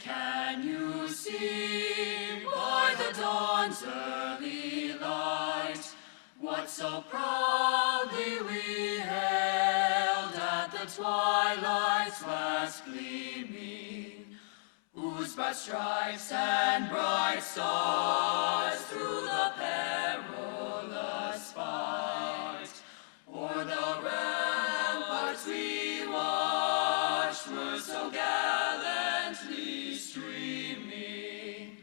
Can you see by the dawn's early light what so proudly we hailed at the twilight's last gleaming, whose bright stripes and bright stars through the perilous fight o'er the ramparts we watched were so gallantly streaming,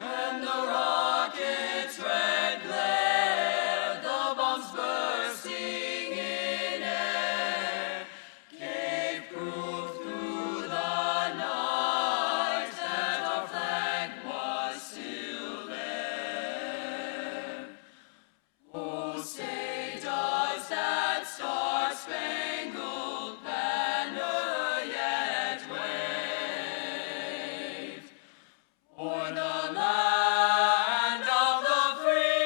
and the rocket's red glare, the bombs bursting in air, gave proof through the night that our flag was still there. Oh, say does that star-spangled banner yet wave o'er the land of the free,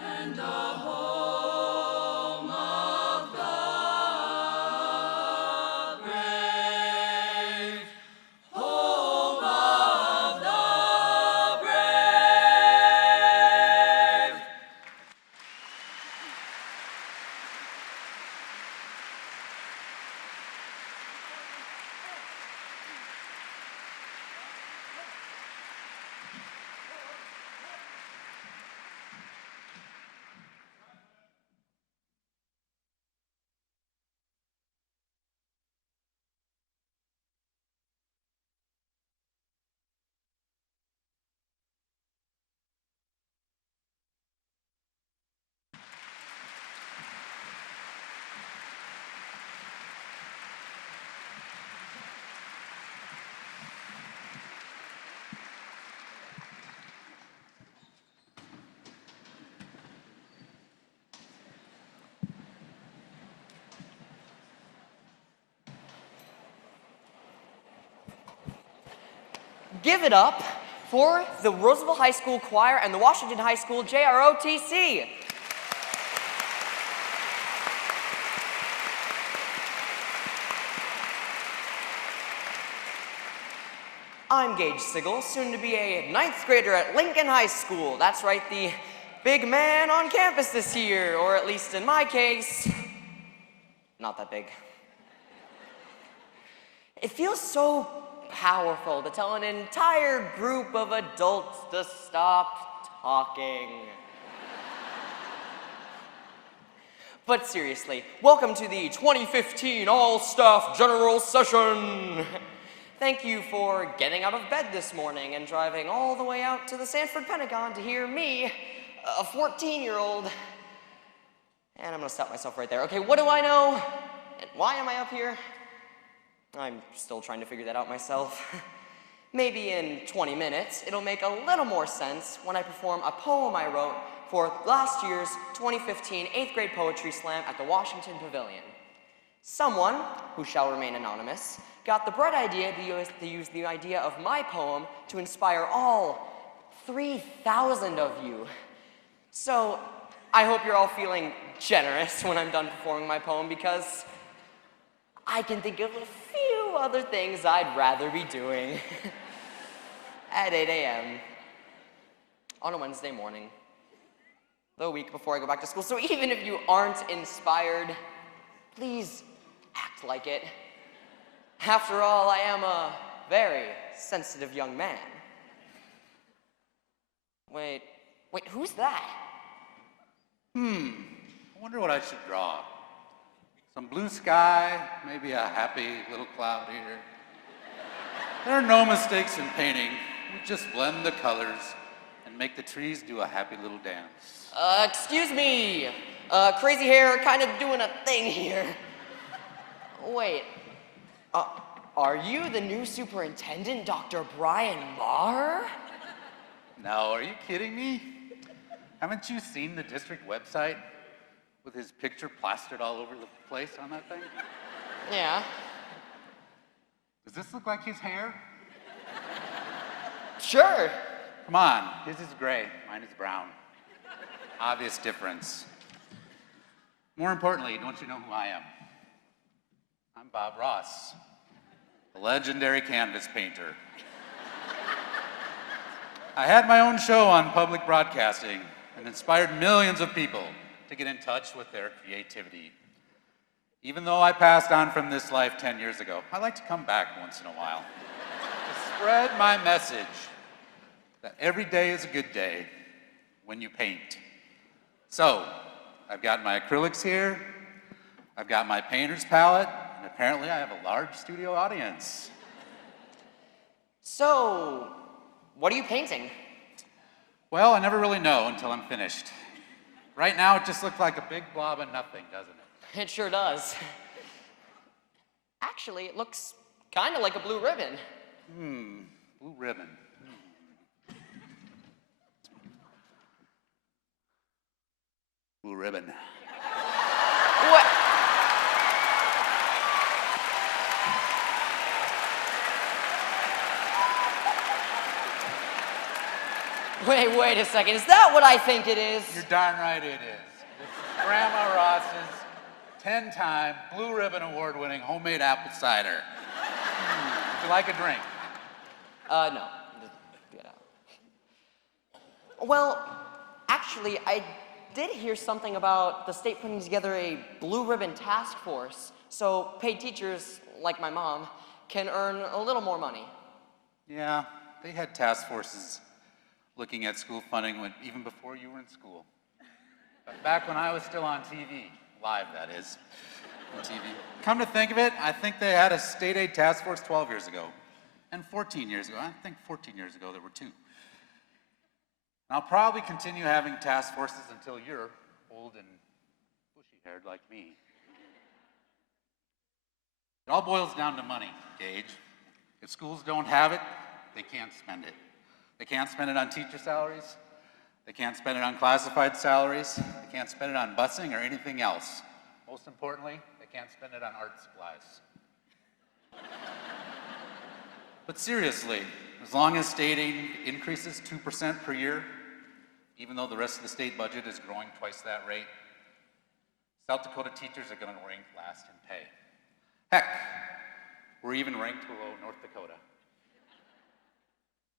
and the home of the brave, home of the brave. Give it up for the Roosevelt High School Choir and the Washington High School JROTC. I'm Gage Sigel, soon to be a 9th grader at Lincoln High School. That's right, the big man on campus this year, or at least in my case, not that big. It feels so powerful to tell an entire group of adults to stop talking. But seriously, welcome to the 2015 All-Staff General Session. Thank you for getting out of bed this morning and driving all the way out to the Sanford Pentagon to hear me, a 14-year-old. And I'm gonna stop myself right there. Okay, what do I know? And why am I up here? I'm still trying to figure that out myself. Maybe in 20 minutes, it'll make a little more sense when I perform a poem I wrote for last year's 2015 8th grade poetry slam at the Washington Pavilion. Someone, who shall remain anonymous, got the bright idea to use the idea of my poem to inspire all 3,000 of you. So I hope you're all feeling generous when I'm done performing my poem, because I can think of a few other things I'd rather be doing at 8 a.m. on a Wednesday morning, the week before I go back to school. So even if you aren't inspired, please act like it. After all, I am a very sensitive young man. Wait, who's that? I wonder what I should draw. Some blue sky, maybe a happy little cloud here. There are no mistakes in painting. We just blend the colors and make the trees do a happy little dance. Excuse me. Crazy hair kind of doing a thing here. Wait, are you the new superintendent, Dr. Brian Marr? No, are you kidding me? Haven't you seen the district website with his picture plastered all over the place on that thing? Yeah. Does this look like his hair? Sure. Come on, his is gray, mine is brown. Obvious difference. More importantly, don't you know who I am? I'm Bob Ross, the legendary canvas painter. I had my own show on public broadcasting and inspired millions of people to get in touch with their creativity. Even though I passed on from this life 10 years ago, I like to come back once in a while to spread my message that every day is a good day when you paint. So, I've got my acrylics here, I've got my painter's palette, and apparently I have a large studio audience. So, what are you painting? Well, I never really know until I'm finished. Right now, it just looks like a big blob of nothing, doesn't it? It sure does. Actually, it looks kind of like a blue ribbon. Blue ribbon. Blue ribbon. What? Wait a second. Is that what I think it is? You're darn right it is. This is Grandma Ross's 10-time Blue Ribbon Award-winning homemade apple cider. Would you like a drink? No. Get out. Well, actually, I did hear something about the state putting together a blue ribbon task force, so paid teachers, like my mom, can earn a little more money. Yeah, they had task forces looking at school funding even before you were in school. But back when I was still on TV, live that is, on TV. Come to think of it, I think they had a state aid task force 12 years ago, and 14 years ago. I think 14 years ago there were 2. And I'll probably continue having task forces until you're old and bushy-haired like me. It all boils down to money, Gage. If schools don't have it, they can't spend it. They can't spend it on teacher salaries. They can't spend it on classified salaries. They can't spend it on busing or anything else. Most importantly, they can't spend it on art supplies. But seriously, as long as state aid increases 2% per year, even though the rest of the state budget is growing twice that rate, South Dakota teachers are going to rank last in pay. Heck, we're even ranked below North Dakota.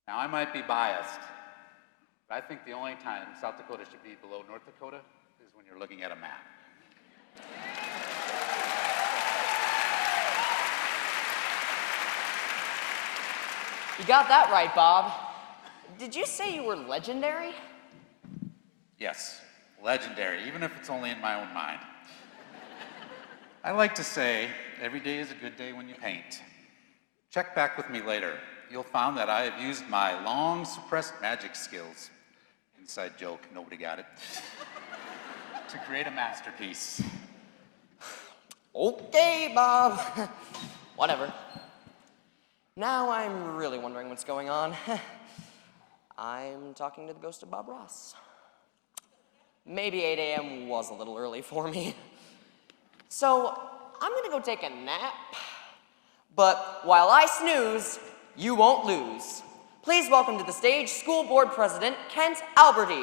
Now, I might be biased, but I think the only time South Dakota should be below North Dakota is when you're looking at a map. You got that right, Bob. Did you say you were legendary? Yes, legendary, even if it's only in my own mind. I like to say, every day is a good day when you paint. Check back with me later. You'll find that I have used my long-suppressed magic skills, inside joke, nobody got it, to create a masterpiece. Okay, Bob. Whatever. Now I'm really wondering what's going on. I'm talking to the ghost of Bob Ross. Maybe 8 a.m. was a little early for me. So I'm gonna go take a nap. But while I snooze, you won't lose. Please welcome to the stage School Board President Kent Alberty. You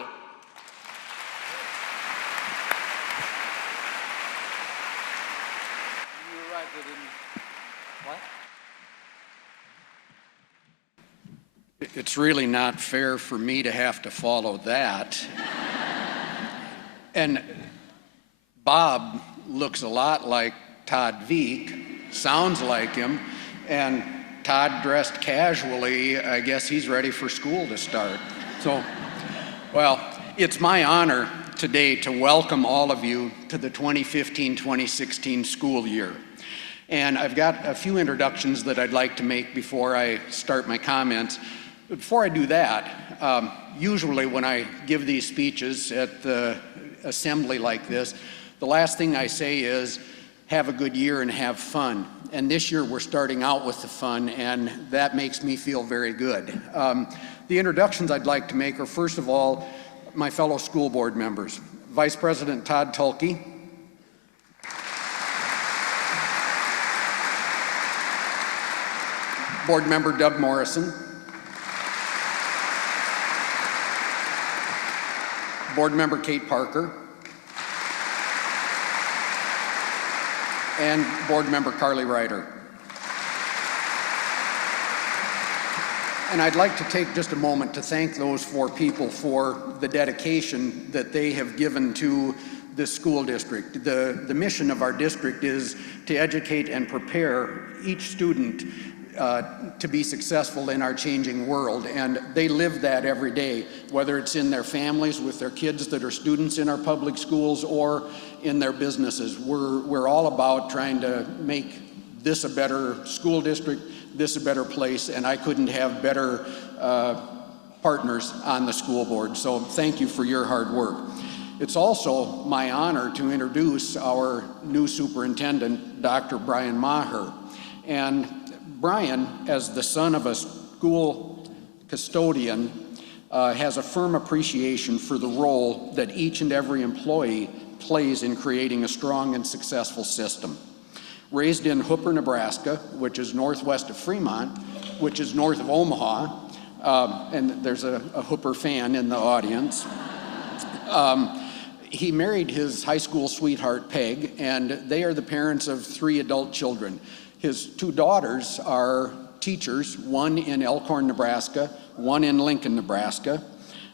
were right, they didn't. What? It's really not fair for me to have to follow that. And Bob looks a lot like Todd Veek, sounds like him, and Todd dressed casually. I guess he's ready for school to start. So, well, it's my honor today to welcome all of you to the 2015-2016 school year. And I've got a few introductions that I'd like to make before I start my comments. But before I do that, usually when I give these speeches at the assembly like this, the last thing I say is, have a good year and have fun. And this year we're starting out with the fun, and that makes me feel very good. The introductions I'd like to make are, first of all, my fellow school board members. Vice President Todd Tulke. Board Member Doug Morrison. Board Member Kate Parker. and Board Member Carly Ryder. And I'd like to take just a moment to thank those 4 people for the dedication that they have given to this school district. The mission of our district is to educate and prepare each student to be successful in our changing world, and they live that every day, whether it's in their families with their kids that are students in our public schools or in their businesses. We're all about trying to make this a better school district, this a better place, and I couldn't have better partners on the school board. So thank you for your hard work. It's also my honor to introduce our new superintendent, Dr. Brian Maher. And Brian, as the son of a school custodian, has a firm appreciation for the role that each and every employee plays in creating a strong and successful system. Raised in Hooper, Nebraska, which is northwest of Fremont, which is north of Omaha, and there's a Hooper fan in the audience. He married his high school sweetheart, Peg, and they are the parents of 3 adult children. His 2 daughters are teachers, one in Elkhorn, Nebraska, one in Lincoln, Nebraska.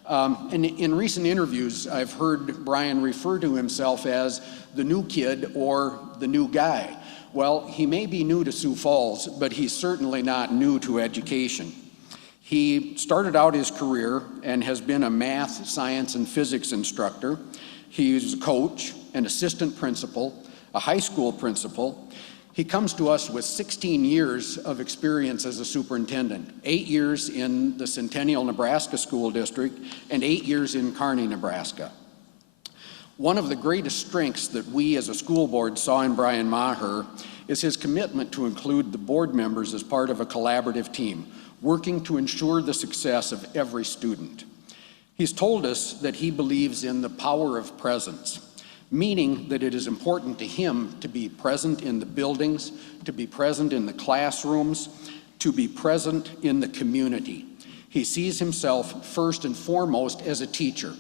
And in recent interviews, I've heard Brian refer to himself as the new kid or the new guy. Well, he may be new to Sioux Falls, but he's certainly not new to education. He started out his career and has been a math, science, and physics instructor. He's a coach, an assistant principal, a high school principal. He comes to us with 16 years of experience as a superintendent, 8 years in the Centennial, Nebraska School District, and 8 years in Kearney, Nebraska. One of the greatest strengths that we as a school board saw in Brian Maher is his commitment to include the board members as part of a collaborative team, working to ensure the success of every student. He's told us that he believes in the power of presence, meaning that it is important to him to be present in the buildings, to be present in the classrooms, to be present in the community. He sees himself first and foremost as a teacher,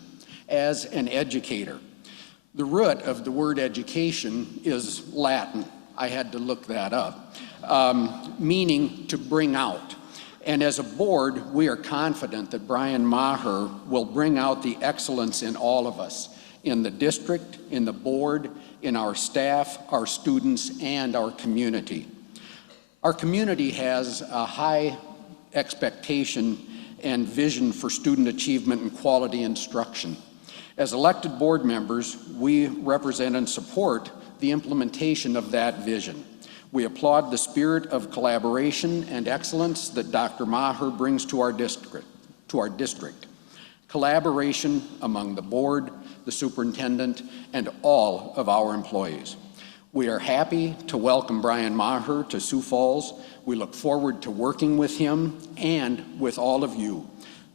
as an educator. The root of the word education is Latin. I had to look that up, meaning to bring out. And as a board, we are confident that Brian Maher will bring out the excellence in all of us, in the district, in the board, in our staff, our students, and our community. Our community has a high expectation and vision for student achievement and quality instruction. As elected board members, we represent and support the implementation of that vision. We applaud the spirit of collaboration and excellence that Dr. Maher brings to our district. Collaboration among the board, the superintendent, and all of our employees. We are happy to welcome Brian Maher to Sioux Falls. We look forward to working with him and with all of you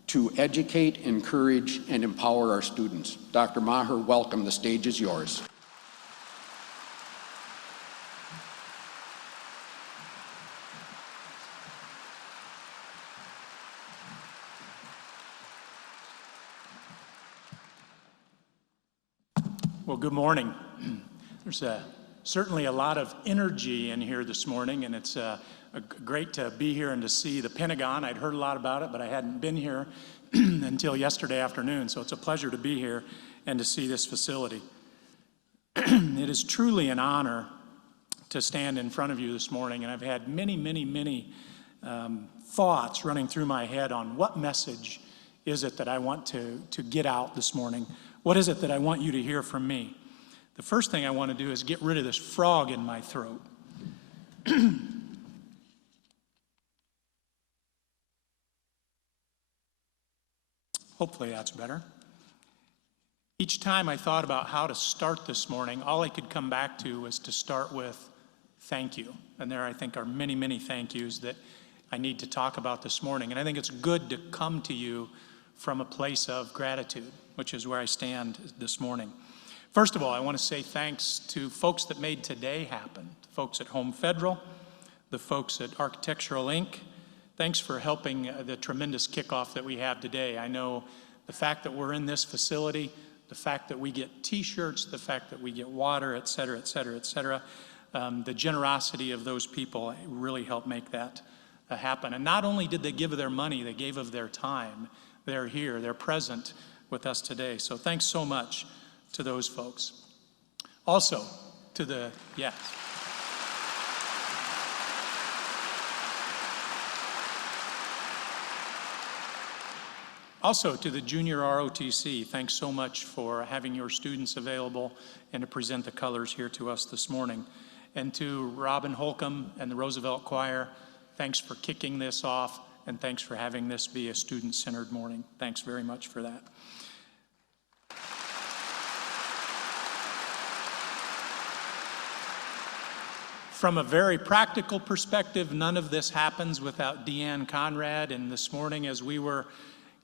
to educate, encourage, and empower our students. Dr. Maher, welcome. The stage is yours. Well, good morning. There's certainly a lot of energy in here this morning, and it's great to be here and to see the Pentagon. I'd heard a lot about it, but I hadn't been here until yesterday afternoon, so it's a pleasure to be here and to see this facility. It is truly an honor to stand in front of you this morning, and I've had many thoughts running through my head on what message is it that I want to get out this morning. What is it that I want you to hear from me? The first thing I want to do is get rid of this frog in my throat. Hopefully that's better. Each time I thought about how to start this morning, all I could come back to was to start with thank you. And there I think are many thank yous that I need to talk about this morning. And I think it's good to come to you from a place of gratitude, which is where I stand this morning. First of all, I want to say thanks to folks that made today happen. The folks at Home Federal, the folks at Architectural Inc. Thanks for helping the tremendous kickoff that we have today. I know the fact that we're in this facility, the fact that we get t-shirts, the fact that we get water, et cetera, the generosity of those people really helped make that happen. And not only did they give of their money, they gave of their time. They're here, they're present with us today. So thanks so much to those folks. Also, to the, yes. Also, to the junior ROTC, thanks so much for having your students available and to present the colors here to us this morning. And to Robin Holcomb and the Roosevelt Choir, thanks for kicking this off, and thanks for having this be a student-centered morning. Thanks very much for that. From a very practical perspective, none of this happens without Deanne Conrad. And this morning, as we were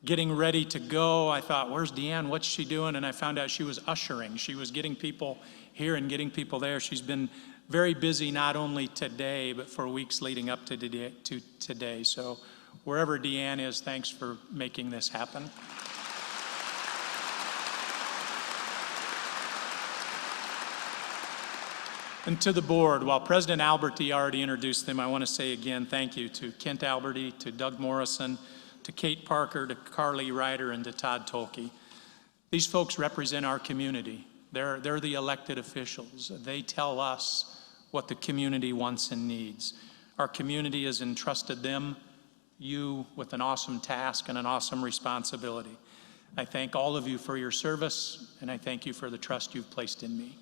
getting ready to go, I thought, where's Deanne? What's she doing? And I found out she was ushering. She was getting people here and getting people there. She's been very busy, not only today, but for weeks leading up to today. So wherever Deanne is, thanks for making this happen. And to the board, while President Alberti already introduced them, I want to say again thank you to Kent Alberti, to Doug Morrison, to Kate Parker, to Carly Ryder, and to Todd Tolke. These folks represent our community. They're the elected officials. They tell us what the community wants and needs. Our community has entrusted them, you, with an awesome task and an awesome responsibility. I thank all of you for your service, and I thank you for the trust you've placed in me.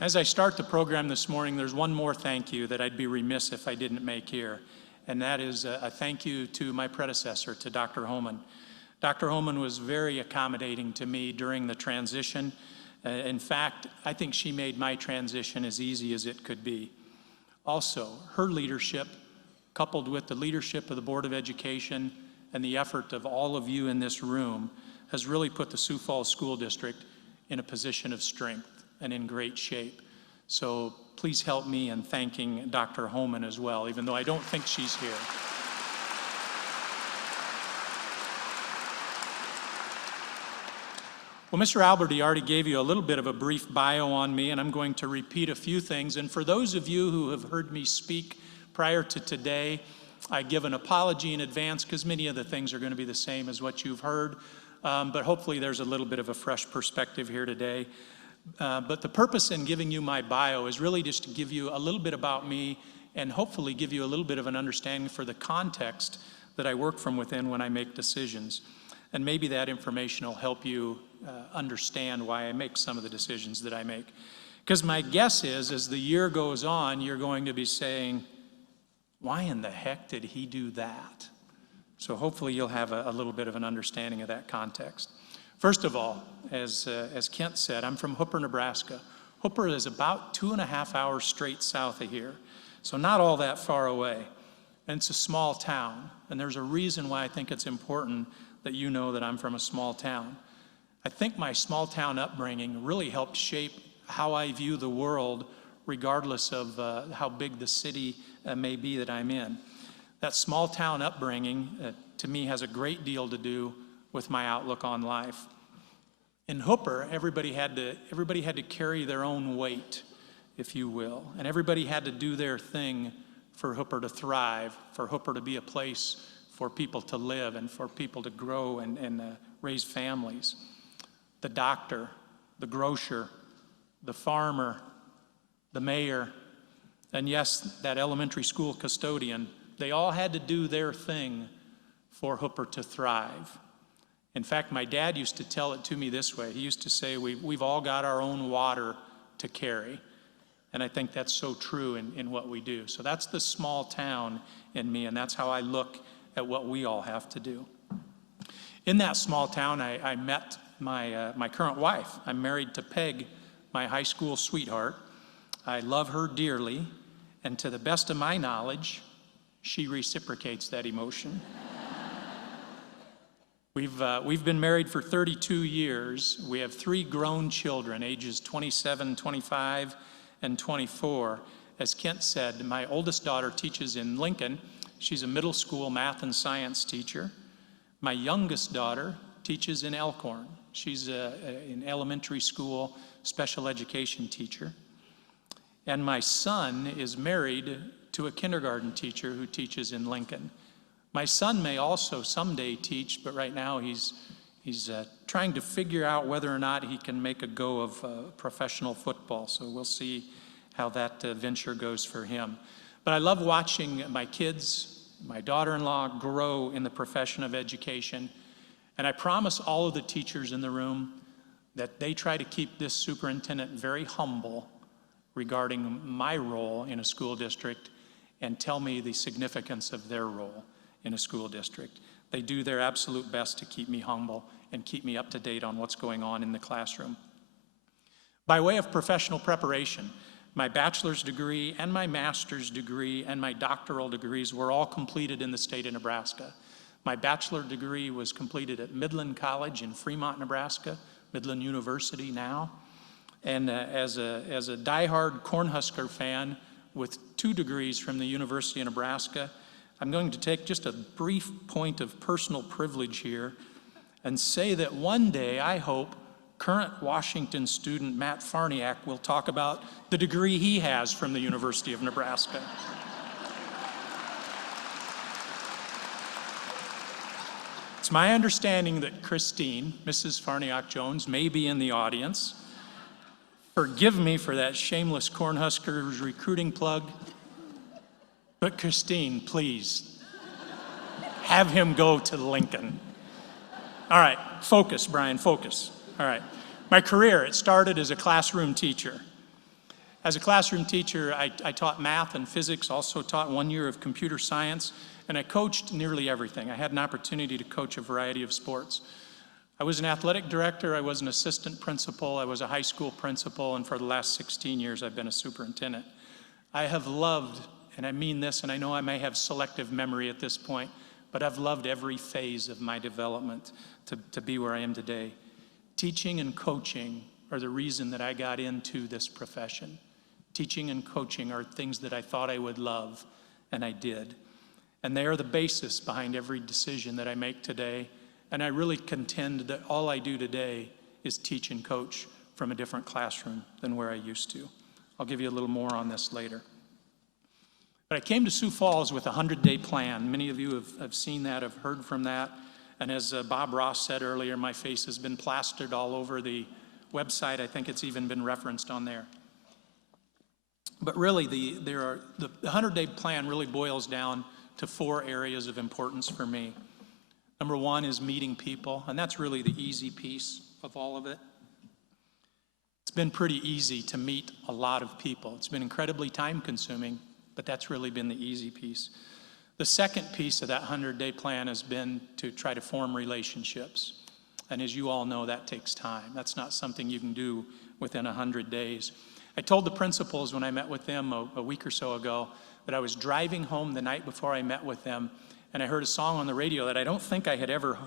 As I start the program this morning, there's one more thank you that I'd be remiss if I didn't make here, and that is a thank you to my predecessor, to Dr. Homan. Dr. Homan was very accommodating to me during the transition. In fact, I think she made my transition as easy as it could be. Also, her leadership, coupled with the leadership of the Board of Education and the effort of all of you in this room, has really put the Sioux Falls School District in a position of strength and in great shape. So please help me in thanking Dr. Homan as well, even though I don't think she's here. Well, Mr. Alberti already gave you a little bit of a brief bio on me, and I'm going to repeat a few things. And for those of you who have heard me speak prior to today, I give an apology in advance because many of the things are going to be the same as what you've heard, but hopefully there's a little bit of a fresh perspective here today. But the purpose in giving you my bio is really just to give you a little bit about me and hopefully give you a little bit of an understanding for the context that I work from within when I make decisions. And maybe that information will help you understand why I make some of the decisions that I make. Because my guess is, as the year goes on, you're going to be saying, why in the heck did he do that? So hopefully you'll have a little bit of an understanding of that context. First of all, as Kent said, I'm from Hooper, Nebraska. Hooper is about 2.5 hours straight south of here, so not all that far away. And it's a small town, and there's a reason why I think it's important that you know that I'm from a small town. I think my small town upbringing really helped shape how I view the world, regardless of how big the city may be that I'm in. That small town upbringing, to me, has a great deal to do with my outlook on life. In Hooper, everybody had to carry their own weight, if you will, and everybody had to do their thing for Hooper to thrive, for Hooper to be a place for people to live and for people to grow and raise families. The doctor, the grocer, the farmer, the mayor, and yes, that elementary school custodian, they all had to do their thing for Hooper to thrive. In fact, my dad used to tell it to me this way. He used to say, we've all got our own water to carry. And I think that's so true in what we do. So that's the small town in me, and that's how I look at what we all have to do. In that small town, I met my current wife. I'm married to Peg, my high school sweetheart. I love her dearly, and to the best of my knowledge, she reciprocates that emotion. We've been married for 32 years. We have 3 grown children, ages 27, 25, and 24. As Kent said, my oldest daughter teaches in Lincoln. She's a middle school math and science teacher. My youngest daughter teaches in Elkhorn. She's an elementary school special education teacher. And my son is married to a kindergarten teacher who teaches in Lincoln. My son may also someday teach, but right now he's trying to figure out whether or not he can make a go of professional football. So we'll see how that venture goes for him. But I love watching my kids, my daughter-in-law, grow in the profession of education. And I promise all of the teachers in the room that they try to keep this superintendent very humble regarding my role in a school district and tell me the significance of their role in a school district. They do their absolute best to keep me humble and keep me up to date on what's going on in the classroom. By way of professional preparation, my bachelor's degree and my master's degree and my doctoral degrees were all completed in the state of Nebraska. My bachelor degree was completed at Midland College in Fremont, Nebraska, Midland University now. And as a diehard Cornhusker fan with 2 degrees from the University of Nebraska, I'm going to take just a brief point of personal privilege here and say that one day, I hope, current Washington student Matt Farniak will talk about the degree he has from the University of Nebraska. It's my understanding that Christine, Mrs. Farniak-Jones, may be in the audience. Forgive me for that shameless Cornhuskers recruiting plug. But Christine, please, have him go to Lincoln. All right, focus, Brian, focus. All right, my career, it started as a classroom teacher. As a classroom teacher, I taught math and physics, also taught 1 year of computer science, and I coached nearly everything. I had an opportunity to coach a variety of sports. I was an athletic director, I was an assistant principal, I was a high school principal, and for the last 16 years, I've been a superintendent. I have loved, and I mean this, and I know I may have selective memory at this point, but I've loved every phase of my development to be where I am today. Teaching and coaching are the reason that I got into this profession. Teaching and coaching are things that I thought I would love, and I did. And they are the basis behind every decision that I make today. And I really contend that all I do today is teach and coach from a different classroom than where I used to. I'll give you a little more on this later. But I came to Sioux Falls with a 100-day plan. Many of you have seen that, have heard from that. And as Bob Ross said earlier, my face has been plastered all over the website. I think it's even been referenced on there. But really, the 100-day plan really boils down to 4 areas of importance for me. Number 1 is meeting people, and that's really the easy piece of all of it. It's been pretty easy to meet a lot of people. It's been incredibly time-consuming, but that's really been the easy piece. The second piece of that 100-day plan has been to try to form relationships. And as you all know, that takes time. That's not something you can do within 100 days. I told the principals when I met with them a week or so ago that I was driving home the night before I met with them, and I heard a song on the radio that I don't think I had ever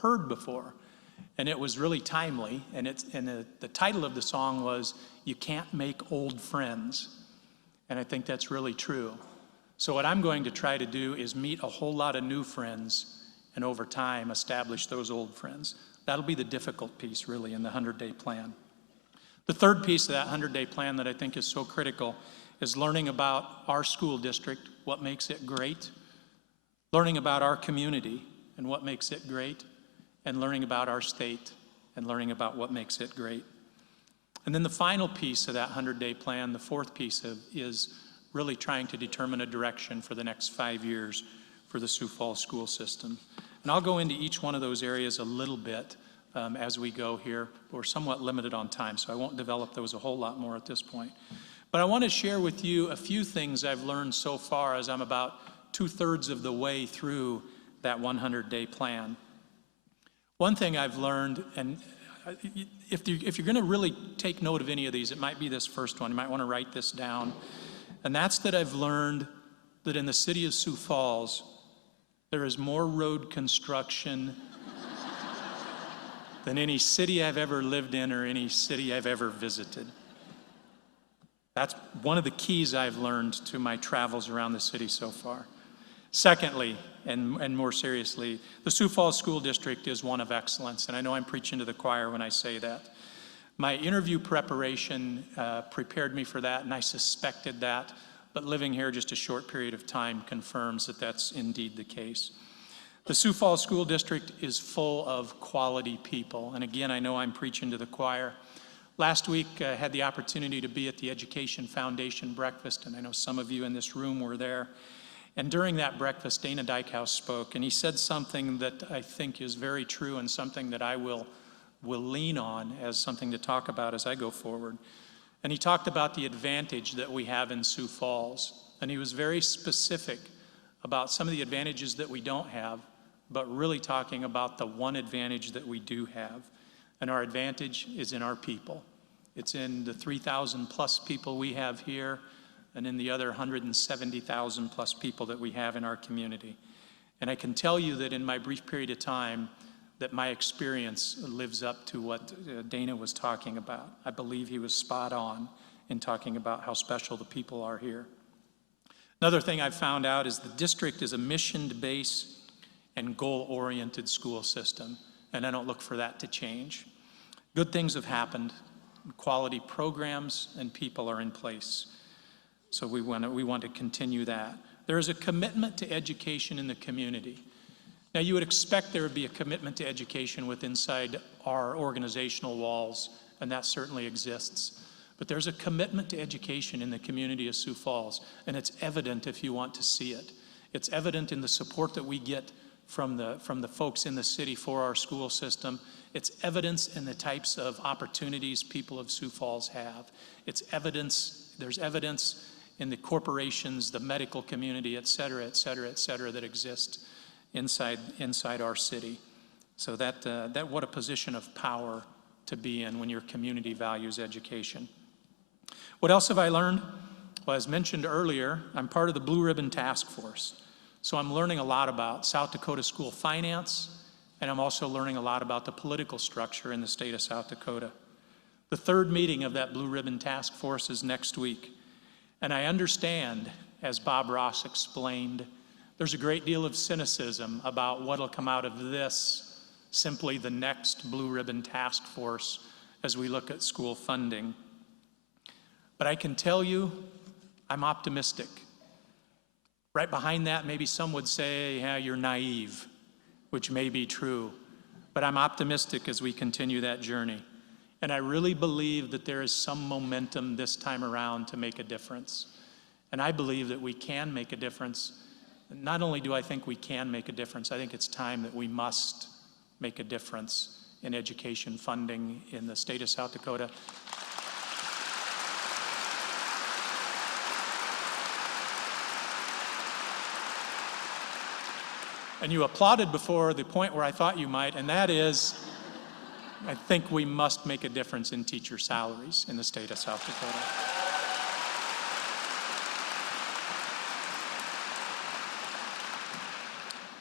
heard before. And it was really timely, and the title of the song was, "You Can't Make Old Friends." And I think that's really true. So what I'm going to try to do is meet a whole lot of new friends, and over time establish those old friends. That'll be the difficult piece, really, in the 100-day plan. The third piece of that 100-day plan that I think is so critical is learning about our school district, what makes it great, learning about our community and what makes it great, and learning about our state and learning about what makes it great. And then the final piece of that 100-day plan, the fourth piece is really trying to determine a direction for the next 5 years for the Sioux Falls school system. And I'll go into each one of those areas a little bit as we go here. We're somewhat limited on time, so I won't develop those a whole lot more at this point. But I want to share with you a few things I've learned so far as I'm about 2/3 of the way through that 100-day plan. One thing I've learned, and if you're going to really take note of any of these, it might be this first one. You might want to write this down. And that's that I've learned that in the city of Sioux Falls, there is more road construction than any city I've ever lived in or any city I've ever visited. That's one of the keys I've learned to my travels around the city so far. Secondly, and more seriously, the Sioux Falls School District is one of excellence, and I know I'm preaching to the choir when I say that. My interview preparation prepared me for that, and I suspected that, but living here just a short period of time confirms that that's indeed the case. The Sioux Falls School District is full of quality people, and again, I know I'm preaching to the choir. Last week, I had the opportunity to be at the Education Foundation breakfast, and I know some of you in this room were there. And during that breakfast, Dana Dykhouse spoke, and he said something that I think is very true and something that I will lean on as something to talk about as I go forward. And he talked about the advantage that we have in Sioux Falls. And he was very specific about some of the advantages that we don't have, but really talking about the one advantage that we do have. And our advantage is in our people. It's in the 3,000 plus people we have here, and in the other 170,000 plus people that we have in our community. And I can tell you that in my brief period of time, that my experience lives up to what Dana was talking about. I believe he was spot on in talking about how special the people are here. Another thing I've found out is the district is a mission-based and goal-oriented school system, and I don't look for that to change. Good things have happened. Quality programs and people are in place. So we want to continue that. There is a commitment to education in the community. Now, you would expect there would be a commitment to education within inside our organizational walls, and that certainly exists. But there's a commitment to education in the community of Sioux Falls, and it's evident if you want to see it. It's evident in the support that we get from the folks in the city for our school system. It's evidence in the types of opportunities people of Sioux Falls have. It's evidence, there's evidence in the corporations, the medical community, et cetera, et cetera, et cetera, that exist inside our city. So that what a position of power to be in when your community values education. What else have I learned? Well, as mentioned earlier, I'm part of the Blue Ribbon Task Force. So I'm learning a lot about South Dakota school finance, and I'm also learning a lot about the political structure in the state of South Dakota. The third meeting of that Blue Ribbon Task Force is next week. And I understand, as Bob Ross explained, there's a great deal of cynicism about what'll come out of this, simply the next Blue Ribbon Task Force as we look at school funding. But I can tell you, I'm optimistic. Right behind that, maybe some would say, yeah, you're naive, which may be true. But I'm optimistic as we continue that journey. And I really believe that there is some momentum this time around to make a difference. And I believe that we can make a difference. Not only do I think we can make a difference, I think it's time that we must make a difference in education funding in the state of South Dakota. And you applauded before the point where I thought you might, and that is, I think we must make a difference in teacher salaries in the state of South Dakota.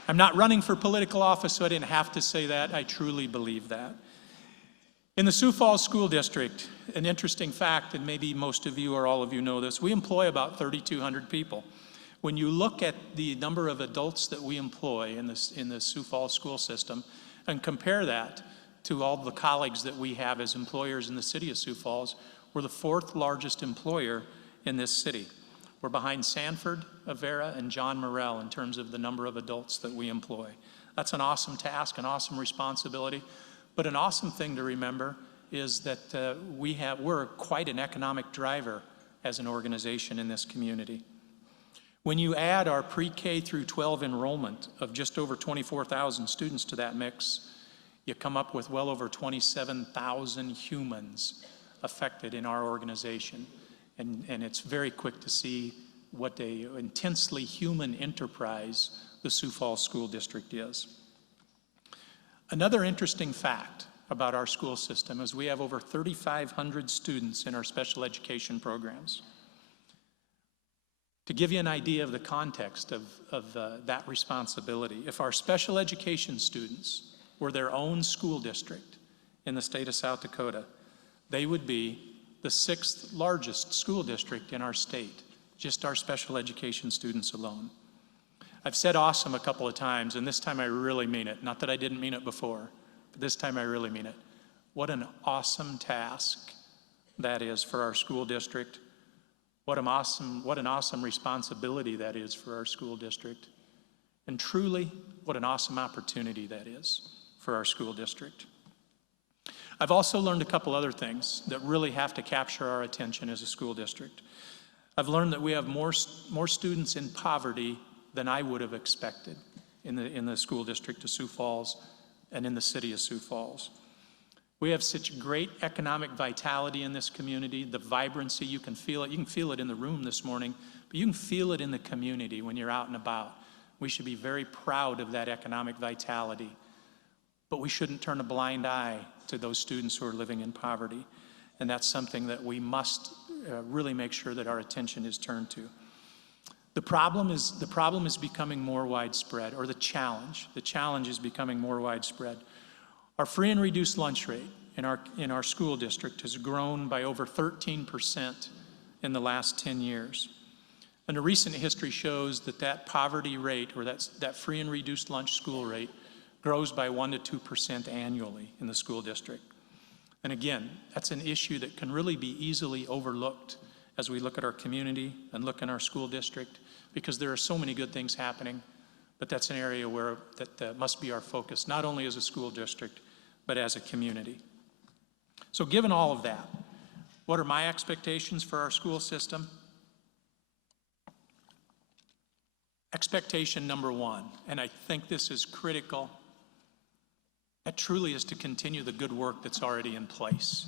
I'm not running for political office, so I didn't have to say that. I truly believe that. In the Sioux Falls School District, an interesting fact, and maybe most of you or all of you know this, we employ about 3,200 people. When you look at the number of adults that we employ in the Sioux Falls school system and compare that to all the colleagues that we have as employers in the city of Sioux Falls, we're the fourth largest employer in this city. We're behind Sanford, Avera, and John Morrell in terms of the number of adults that we employ. That's an awesome task, an awesome responsibility, but an awesome thing to remember is that we're quite an economic driver as an organization in this community. When you add our pre-K through 12 enrollment of just over 24,000 students to that mix, you come up with well over 27,000 humans affected in our organization. And it's very quick to see what an intensely human enterprise the Sioux Falls School District is. Another interesting fact about our school system is we have over 3,500 students in our special education programs. To give you an idea of the context of that responsibility, if our special education students were their own school district in the state of South Dakota, they would be the 6th largest school district in our state, just our special education students alone. I've said awesome a couple of times, and this time I really mean it. Not that I didn't mean it before, but this time I really mean it. What an awesome task that is for our school district. What an awesome responsibility that is for our school district. And truly, what an awesome opportunity that is for our school district. I've also learned a couple other things that really have to capture our attention as a school district. I've learned that we have more students in poverty than I would have expected in the school district of Sioux Falls and in the city of Sioux Falls. We have such great economic vitality in this community, the vibrancy, you can feel it. You can feel it in the room this morning, but you can feel it in the community when you're out and about. We should be very proud of that economic vitality, but we shouldn't turn a blind eye to those students who are living in poverty. And that's something that we must really make sure that our attention is turned to. The problem is becoming more widespread, or the challenge is becoming more widespread. Our free and reduced lunch rate in our school district has grown by over 13% in the last 10 years. And a recent history shows that poverty rate, or that free and reduced lunch school rate, grows by 1% to 2% annually in the school district. And again, that's an issue that can really be easily overlooked as we look at our community and look in our school district, because there are so many good things happening, but that's an area where that must be our focus, not only as a school district, but as a community. So given all of that, what are my expectations for our school system? Expectation number one, and I think this is critical, that truly is to continue the good work that's already in place.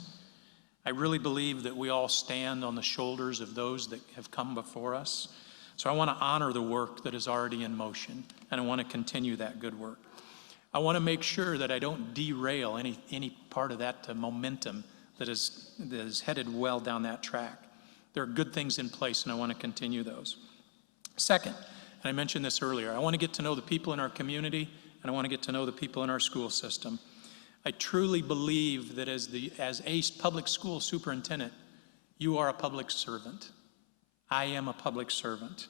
I really believe that we all stand on the shoulders of those that have come before us. So I want to honor the work that is already in motion, and I want to continue that good work. I want to make sure that I don't derail any part of that momentum that is headed well down that track. There are good things in place, and I want to continue those. Second, and I mentioned this earlier, I want to get to know the people in our community, and I want to get to know the people in our school system. I truly believe that as a public school superintendent, you are a public servant. I am a public servant.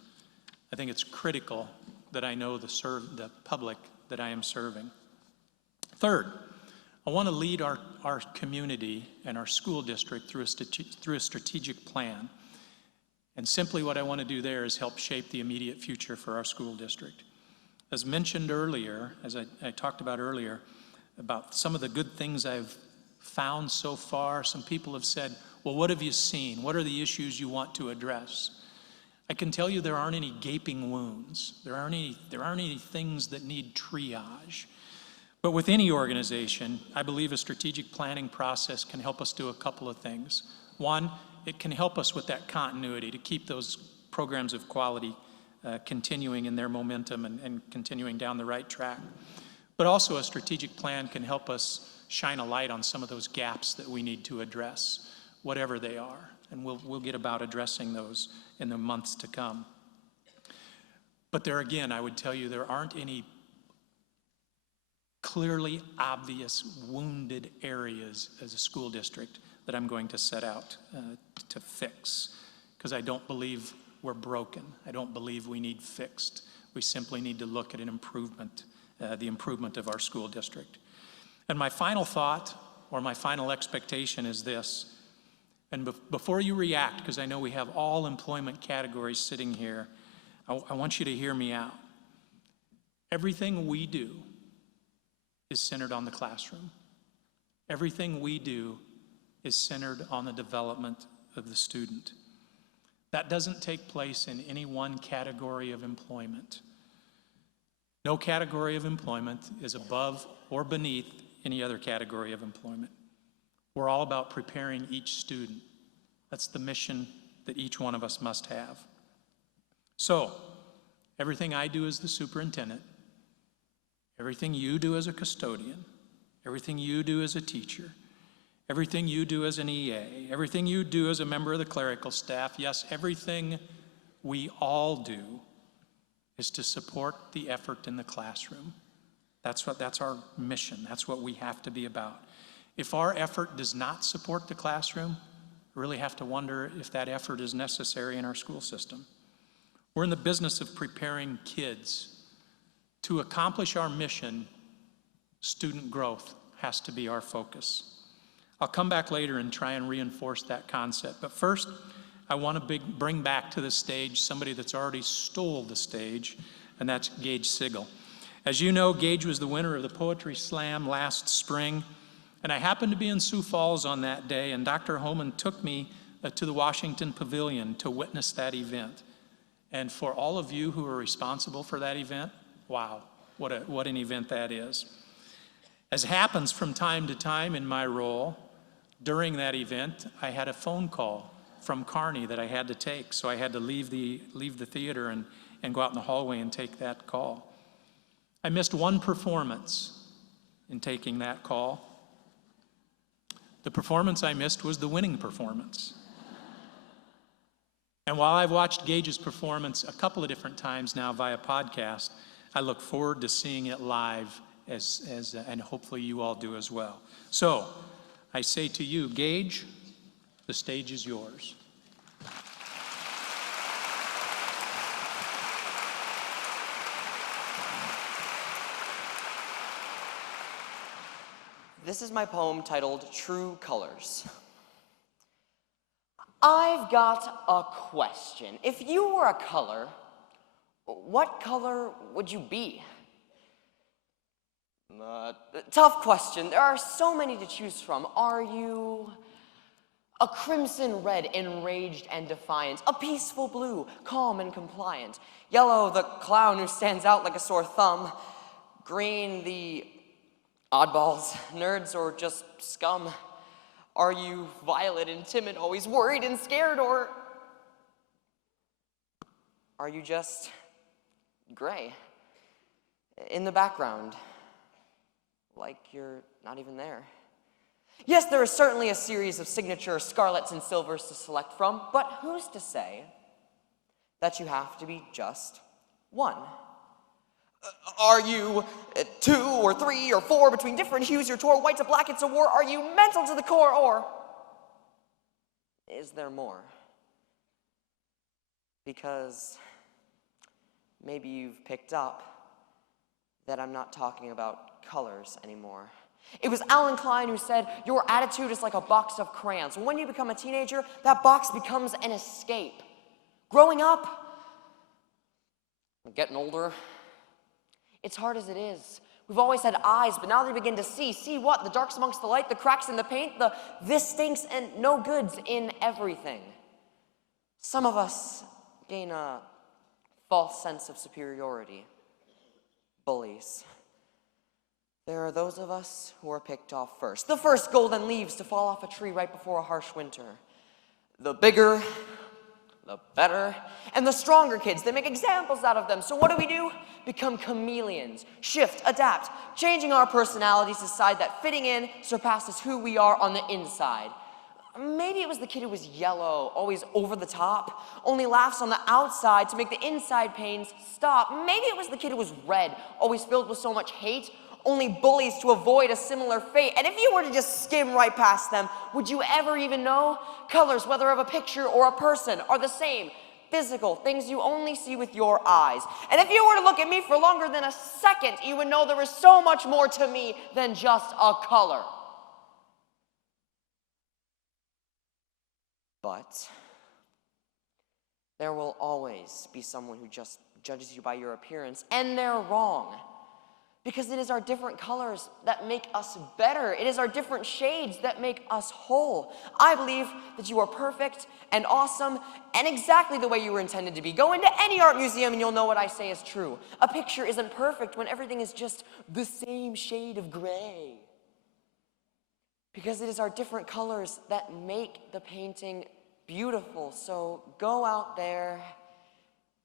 I think it's critical that I know the public that I am serving. Third, I want to lead our community and our school district through a strategic plan. And simply what I want to do there is help shape the immediate future for our school district. As mentioned earlier, as I talked about earlier, about some of the good things I've found so far, some people have said, well, what have you seen? What are the issues you want to address? I can tell you there aren't any gaping wounds. There aren't any things that need triage. But with any organization, I believe a strategic planning process can help us do a couple of things. One, it can help us with that continuity to keep those programs of quality continuing in their momentum and continuing down the right track. But also a strategic plan can help us shine a light on some of those gaps that we need to address, whatever they are. And we'll get about addressing those in the months to come. But there again, I would tell you there aren't any clearly obvious wounded areas as a school district that I'm going to set out to fix, because I don't believe we're broken. I don't believe we need fixed. We simply need to look at an improvement, the improvement of our school district. And my final thought, or my final expectation is this, and before you react, because I know we have all employment categories sitting here, I want you to hear me out. Everything we do is centered on the classroom. Everything we do is centered on the development of the student. That doesn't take place in any one category of employment. No category of employment is above or beneath any other category of employment. We're all about preparing each student. That's the mission that each one of us must have. So, everything I do as the superintendent, everything you do as a custodian, everything you do as a teacher, everything you do as an EA, everything you do as a member of the clerical staff, yes, everything we all do is to support the effort in the classroom. That's our mission. That's what we have to be about. If our effort does not support the classroom, we really have to wonder if that effort is necessary in our school system. We're in the business of preparing kids To accomplish our mission, student growth has to be our focus. I'll come back later and try and reinforce that concept. But first, I want to bring back to the stage somebody that's already stole the stage, and that's Gage Sigel. As you know, Gage was the winner of the Poetry Slam last spring, and I happened to be in Sioux Falls on that day, and Dr. Homan took me to the Washington Pavilion to witness that event. And for all of you who are responsible for that event, wow, what an event that is. As happens from time to time in my role, during that event, I had a phone call from Kearney that I had to take, so I had to leave the theater and go out in the hallway and take that call. I missed one performance in taking that call. The performance I missed was the winning performance. And while I've watched Gage's performance a couple of different times now via podcast, I look forward to seeing it live and hopefully you all do as well. So I say to you, Gage, the stage is yours. This is my poem titled True Colors. I've got a question. If you were a color, what color would you be? Tough question. There are so many to choose from. Are you a crimson red, enraged and defiant? A peaceful blue, calm and compliant? Yellow, the clown who stands out like a sore thumb? Green, the oddballs, nerds, or just scum? Are you violet and timid, always worried and scared, or are you just gray in the background, like you're not even there? Yes, there is certainly a series of signature scarlets and silvers to select from, but who's to say that you have to be just one? Are you 2 or 3 or 4 between different hues you're tore, white to black it's a war? Are you mental to the core, or is there more? Because maybe you've picked up that I'm not talking about colors anymore. It was Alan Klein who said, your attitude is like a box of crayons. When you become a teenager, that box becomes an escape. Growing up, getting older, it's hard as it is. We've always had eyes, but now they begin to see. See what? The darks amongst the light, the cracks in the paint, the this stinks and no goods in everything. Some of us gain a false sense of superiority. Bullies. There are those of us who are picked off first. The first golden leaves to fall off a tree right before a harsh winter. The bigger, the better, and the stronger kids, they make examples out of them. So what do? Become chameleons, shift, adapt, changing our personalities to decide that fitting in surpasses who we are on the inside. Maybe it was the kid who was yellow, always over the top, only laughs on the outside to make the inside pains stop. Maybe it was the kid who was red, always filled with so much hate, only bullies to avoid a similar fate. And if you were to just skim right past them, would you ever even know? Colors, whether of a picture or a person, are the same. Physical, things you only see with your eyes. And if you were to look at me for longer than a second, you would know there is so much more to me than just a color. But there will always be someone who just judges you by your appearance, and they're wrong. Because it is our different colors that make us better. It is our different shades that make us whole. I believe that you are perfect and awesome and exactly the way you were intended to be. Go into any art museum and you'll know what I say is true. A picture isn't perfect when everything is just the same shade of gray. Because it is our different colors that make the painting beautiful. So go out there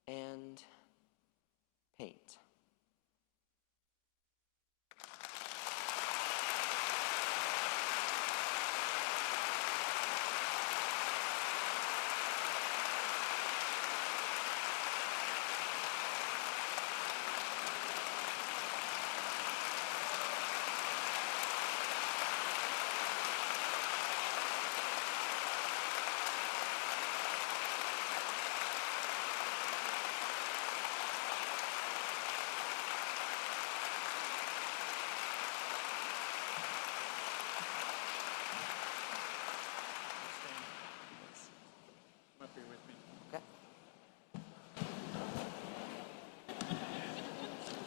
and paint.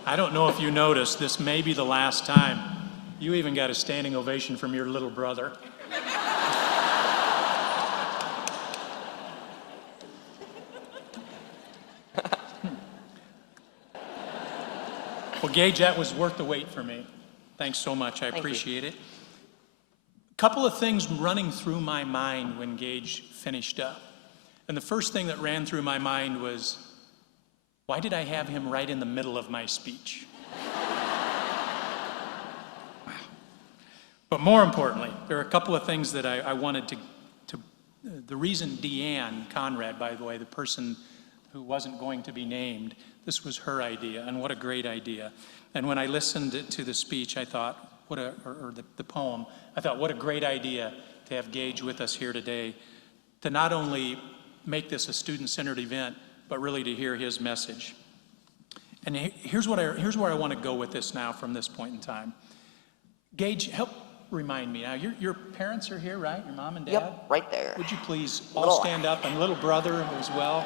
I don't know if you noticed, this may be the last time. You even got a standing ovation from your little brother. Well, Gage, that was worth the wait for me. Thanks so much. I appreciate it. A couple of things running through my mind when Gage finished up. And the first thing that ran through my mind was, why did I have him right in the middle of my speech? Wow. But more importantly, there are a couple of things that I wanted to the reason Deanne Conrad, by the way, the person who wasn't going to be named, this was her idea, and what a great idea. And when I listened to the speech, I thought, the poem, I thought, what a great idea to have Gage with us here today, to not only make this a student-centered event, but really to hear his message. And here's where I want to go with this now from this point in time. Gage, help remind me now, your parents are here, right? Your mom and dad? Yep, right there. Would you please all stand up, and little brother as well?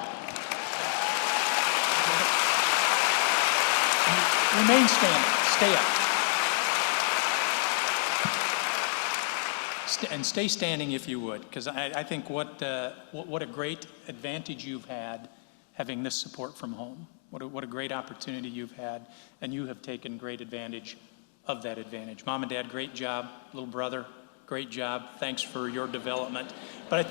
Remain standing, stay up. And stay standing if you would, because I think what a great advantage you've had having this support from home. What a great opportunity you've had, and you have taken great advantage of that advantage. Mom and Dad, great job. Little brother, great job. Thanks for your development. But I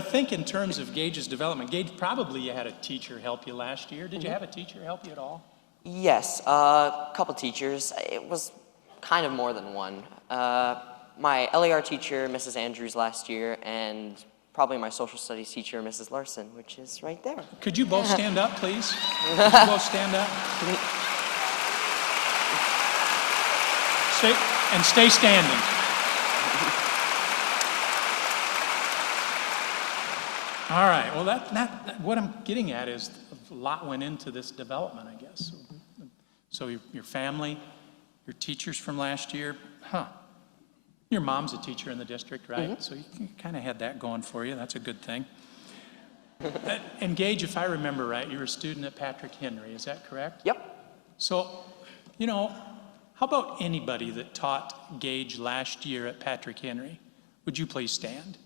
think in terms of Gage's development, Gage, probably you had a teacher help you last year. Did you have a teacher help you at all? Yes, a couple teachers. It was kind of more than one. My LAR teacher, Mrs. Andrews, last year, and probably my social studies teacher, Mrs. Larson, which is right there. Could you both stand up, please? Could you both stand up? Stay standing. All right, well, what I'm getting at is a lot went into this development, I guess. So your family, your teachers from last year, Your mom's a teacher in the district, right? So you kind of had that going for you. That's a good thing. And Gage, if I remember right, you were a student at Patrick Henry, is that correct? Yep. So, how about anybody that taught Gage last year at Patrick Henry? Would you please stand?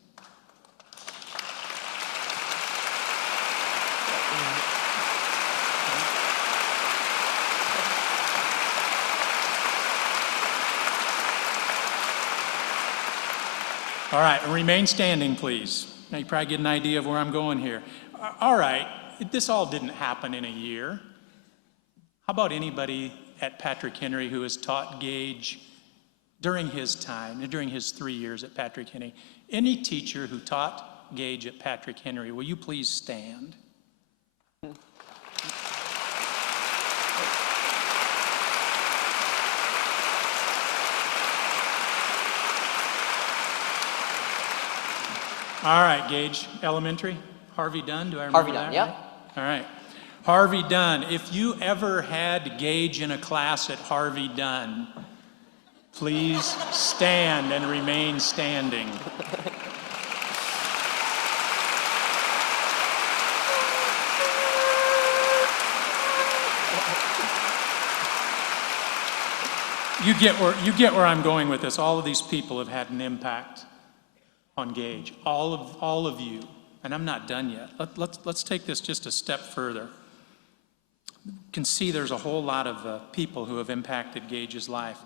All right, remain standing, please. Now you probably get an idea of where I'm going here. All right, this all didn't happen in a year. How about anybody at Patrick Henry who has taught Gage during his time, during his 3 years at Patrick Henry? Any teacher who taught Gage at Patrick Henry, will you please stand? All right, Gage, elementary, Harvey Dunn, do I remember Harvey that Dunn, right? yep. All right. Harvey Dunn, if you ever had Gage in a class at Harvey Dunn, please stand and remain standing. You get where I'm going with this. All of these people have had an impact on Gage. All of you. And I'm not done yet. Let's take this just a step further. You can see there's a whole lot of people who have impacted Gage's life.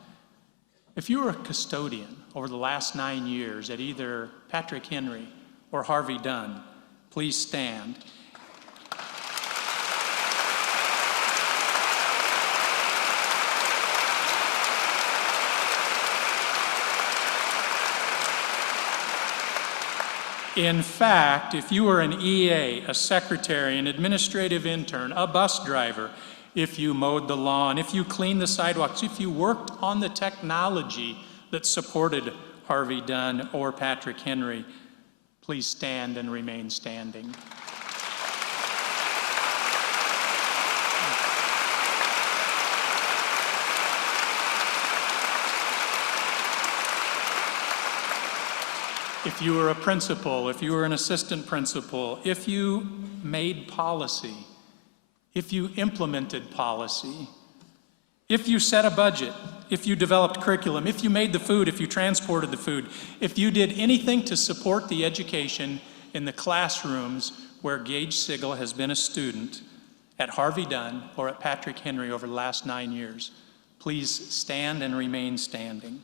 If you were a custodian over the last 9 years at either Patrick Henry or Harvey Dunn, please stand. In fact, if you were an EA, a secretary, an administrative intern, a bus driver, if you mowed the lawn, if you cleaned the sidewalks, if you worked on the technology that supported Harvey Dunn or Patrick Henry, please stand and remain standing. If you were a principal, if you were an assistant principal, if you made policy, if you implemented policy, if you set a budget, if you developed curriculum, if you made the food, if you transported the food, if you did anything to support the education in the classrooms where Gage Sigel has been a student at Harvey Dunn or at Patrick Henry over the last 9 years, please stand and remain standing.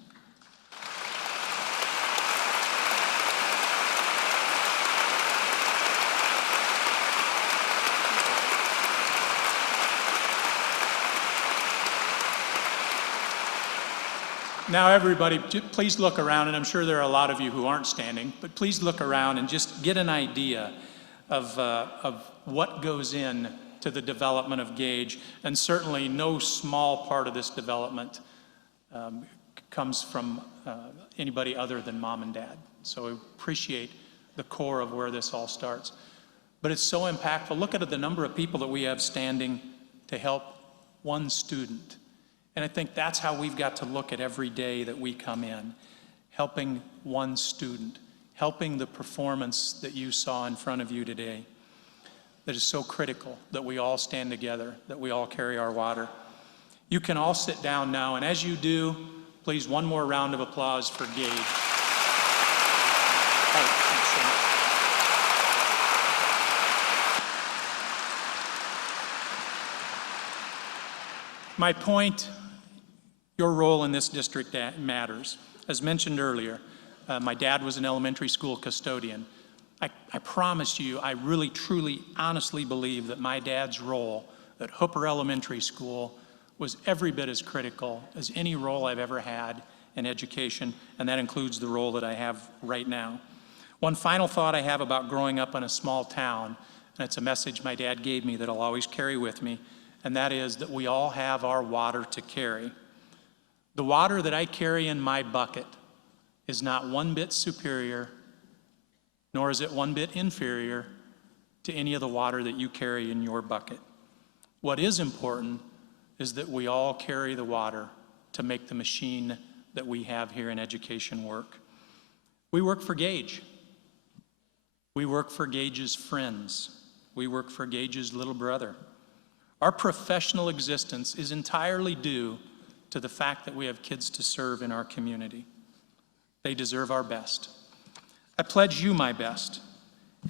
Now everybody, please look around, and I'm sure there are a lot of you who aren't standing, but please look around and just get an idea of what goes in to the development of Gage, and certainly no small part of this development comes from anybody other than Mom and Dad. So I appreciate the core of where this all starts. But it's so impactful. Look at the number of people that we have standing to help one student. And I think that's how we've got to look at every day that we come in, helping one student, helping the performance that you saw in front of you today. That is so critical that we all stand together, that we all carry our water. You can all sit down now, and as you do, please, one more round of applause for Gage. Thanks so much. My point, your role in this district matters. As mentioned earlier, my dad was an elementary school custodian. I promise you, I really, truly, honestly believe that my dad's role at Hooper Elementary School was every bit as critical as any role I've ever had in education, and that includes the role that I have right now. One final thought I have about growing up in a small town, and it's a message my dad gave me that I'll always carry with me, and that is that we all have our water to carry. The water that I carry in my bucket is not one bit superior, nor is it one bit inferior to any of the water that you carry in your bucket. What is important is that we all carry the water to make the machine that we have here in education work. We work for Gage. We work for Gage's friends. We work for Gage's little brother. Our professional existence is entirely due to the fact that we have kids to serve in our community. They deserve our best. I pledge you my best.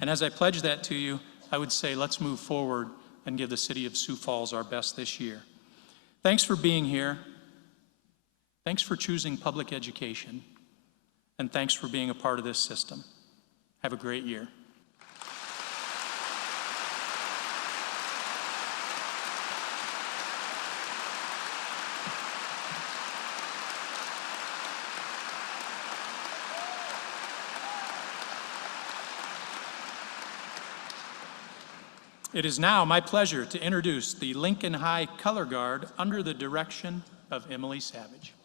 And as I pledge that to you, I would say let's move forward and give the city of Sioux Falls our best this year. Thanks for being here. Thanks for choosing public education. And thanks for being a part of this system. Have a great year. It is now my pleasure to introduce the Lincoln High Color Guard under the direction of Emily Savage.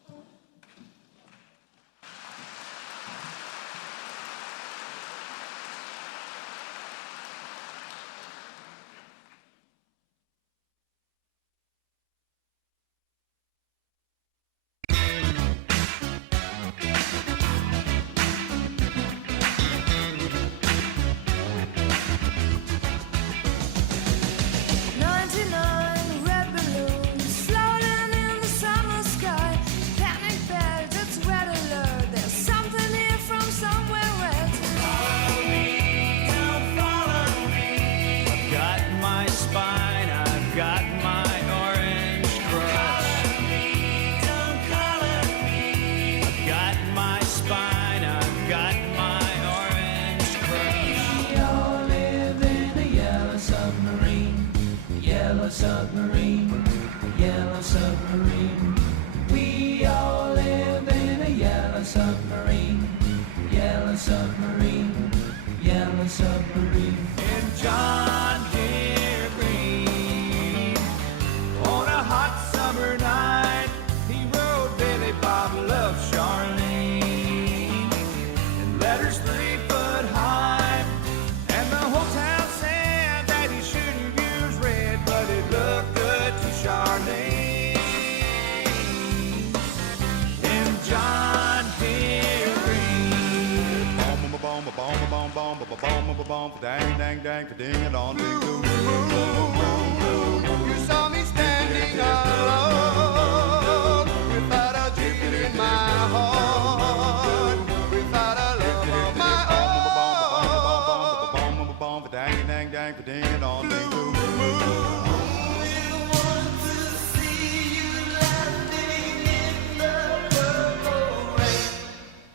Submarine, yellow submarine. We all live in a yellow submarine, yellow submarine, yellow submarine. And John Deere Green, on a hot summer night, he wrote Billy Bob Love Charlene, and letters 3 foot high, and the whole town said that he shouldn't use red, but it looked good to Charlene. And John Deere Green. Bomb, bomb, bomb, bomb, bomb, bomb, bomb, bomb, dang, dang, dang, ding, and on, ding, ding, ding, ding, ding, ding, ding. sing alone without a dream in my heart, without a love of my own. Dang, dang, dang, ding, and all, ding, doo, doo.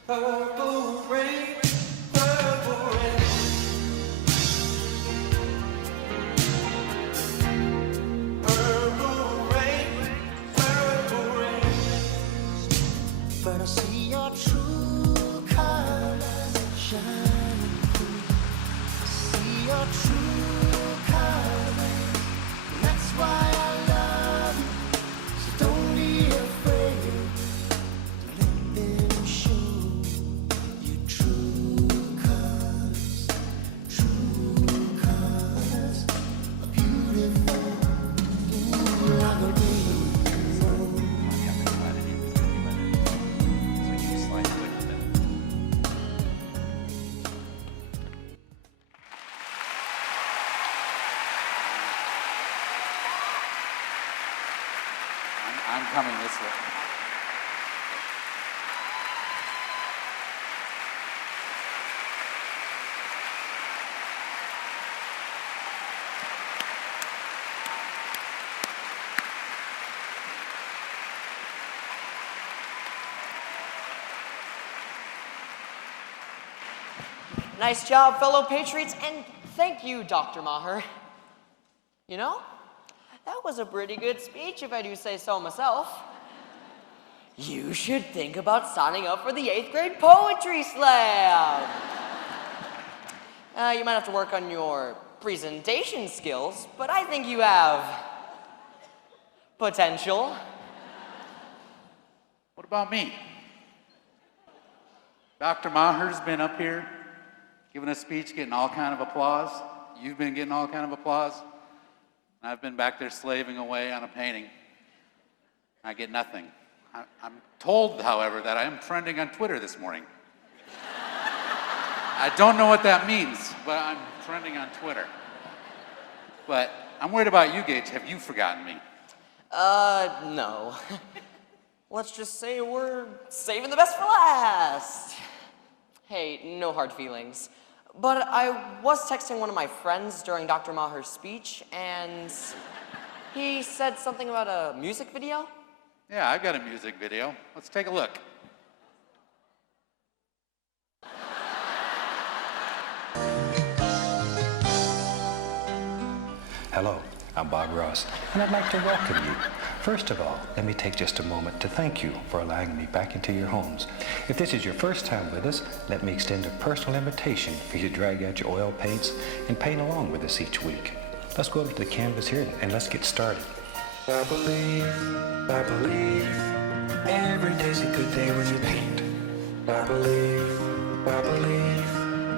Purple rain, purple rain. Purple rain, purple rain. But I see your true colors shining through. I see your true colors. That's why I love you. So don't be afraid to let them show you true colors. True colors are beautiful, like a rainbow. I'm coming this way. Nice job, fellow patriots, and thank you, Dr. Maher. You know, that was a pretty good speech, if I do say so myself. You should think about signing up for the 8th grade poetry slam. You might have to work on your presentation skills, but I think you have potential. What about me? Dr. Maher's been up here giving a speech, getting all kind of applause. You've been getting all kind of applause. And I've been back there slaving away on a painting. I get nothing. I'm told, however, that I am trending on Twitter this morning. I don't know what that means, but I'm trending on Twitter. But I'm worried about you, Gage. Have you forgotten me? No. Let's just say we're saving the best for last. Hey, no hard feelings. But I was texting one of my friends during Dr. Maher's speech, and he said something about a music video. Yeah, I've got a music video. Let's take a look. Hello, I'm Bob Ross, and I'd like to welcome you. First of all, let me take just a moment to thank you for allowing me back into your homes. If this is your first time with us, let me extend a personal invitation for you to drag out your oil paints and paint along with us each week. Let's go over to the canvas here and let's get started. I believe, every day's a good day when you paint. I believe,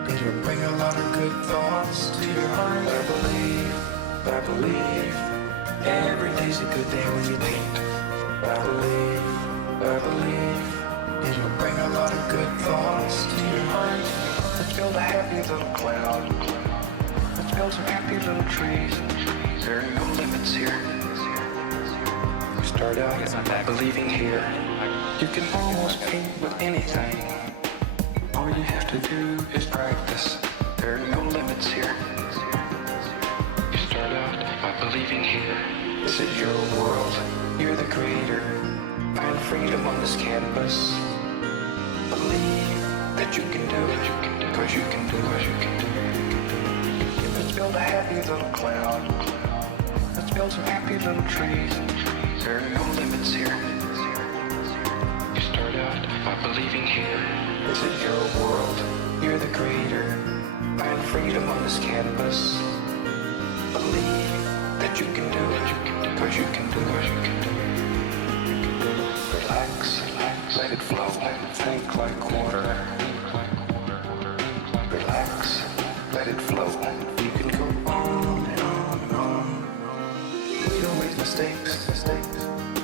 it'll bring a lot of good thoughts to your heart. I believe, every day's a good day when you paint. I believe, it'll bring a lot of good thoughts to your heart. Let's build a happy little cloud. Let's build some happy little trees. There are no limits here. We start out by believing here. You can almost paint with anything. All you have to do is practice. There are no limits here. You start out by believing here. This is your world. You're the creator. Find freedom on this canvas. Believe that you can do it. Cause you can do it. Let's build a happy little cloud. Let's build some happy little trees. There are no limits here. You start out by believing here. This is your world. You're the creator. Find freedom on this canvas. Believe that you can do it. Cause you can do it. Relax, let it flow. Think like water. Relax, let it flow. You can go on and on and on. We don't make mistakes.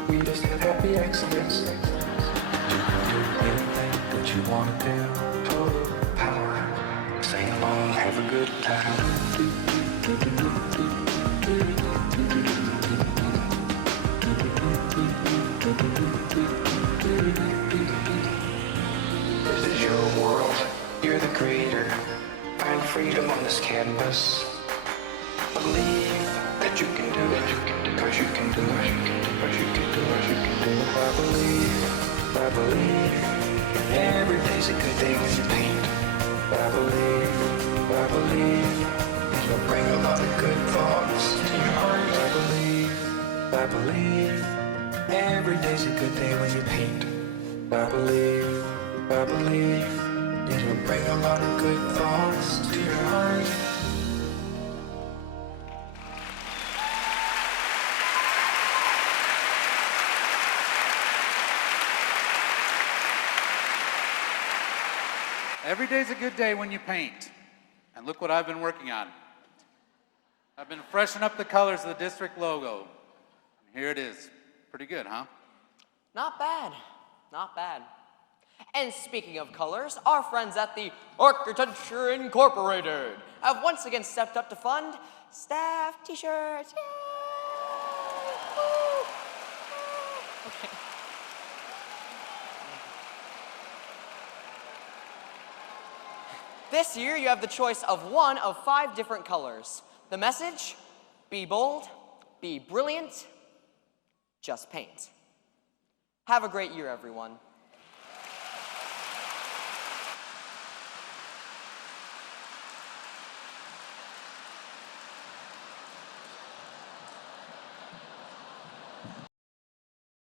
We just have happy accidents. You can do anything that you want to do. Total power. Sing along, have a good time. your world, you're the creator. Find freedom on this canvas. Believe that you can do it, cause you can do it, cause you can do it, you can do it. I believe, every day's a good day when you paint. I believe, it'll bring a lot of good thoughts to your heart. I believe, every day's a good day when you paint. I believe, it'll bring a lot of good thoughts to your heart. Every day's a good day when you paint. And look what I've been working on. I've been freshening up the colors of the district logo. And here it is. Pretty good, huh? Not bad. Not bad. And speaking of colors, our friends at the Architecture Incorporated have once again stepped up to fund staff t-shirts. Yay! Woo! Okay. This year, you have the choice of one of 5 different colors. The message, be bold, be brilliant, just paint. Have a great year, everyone.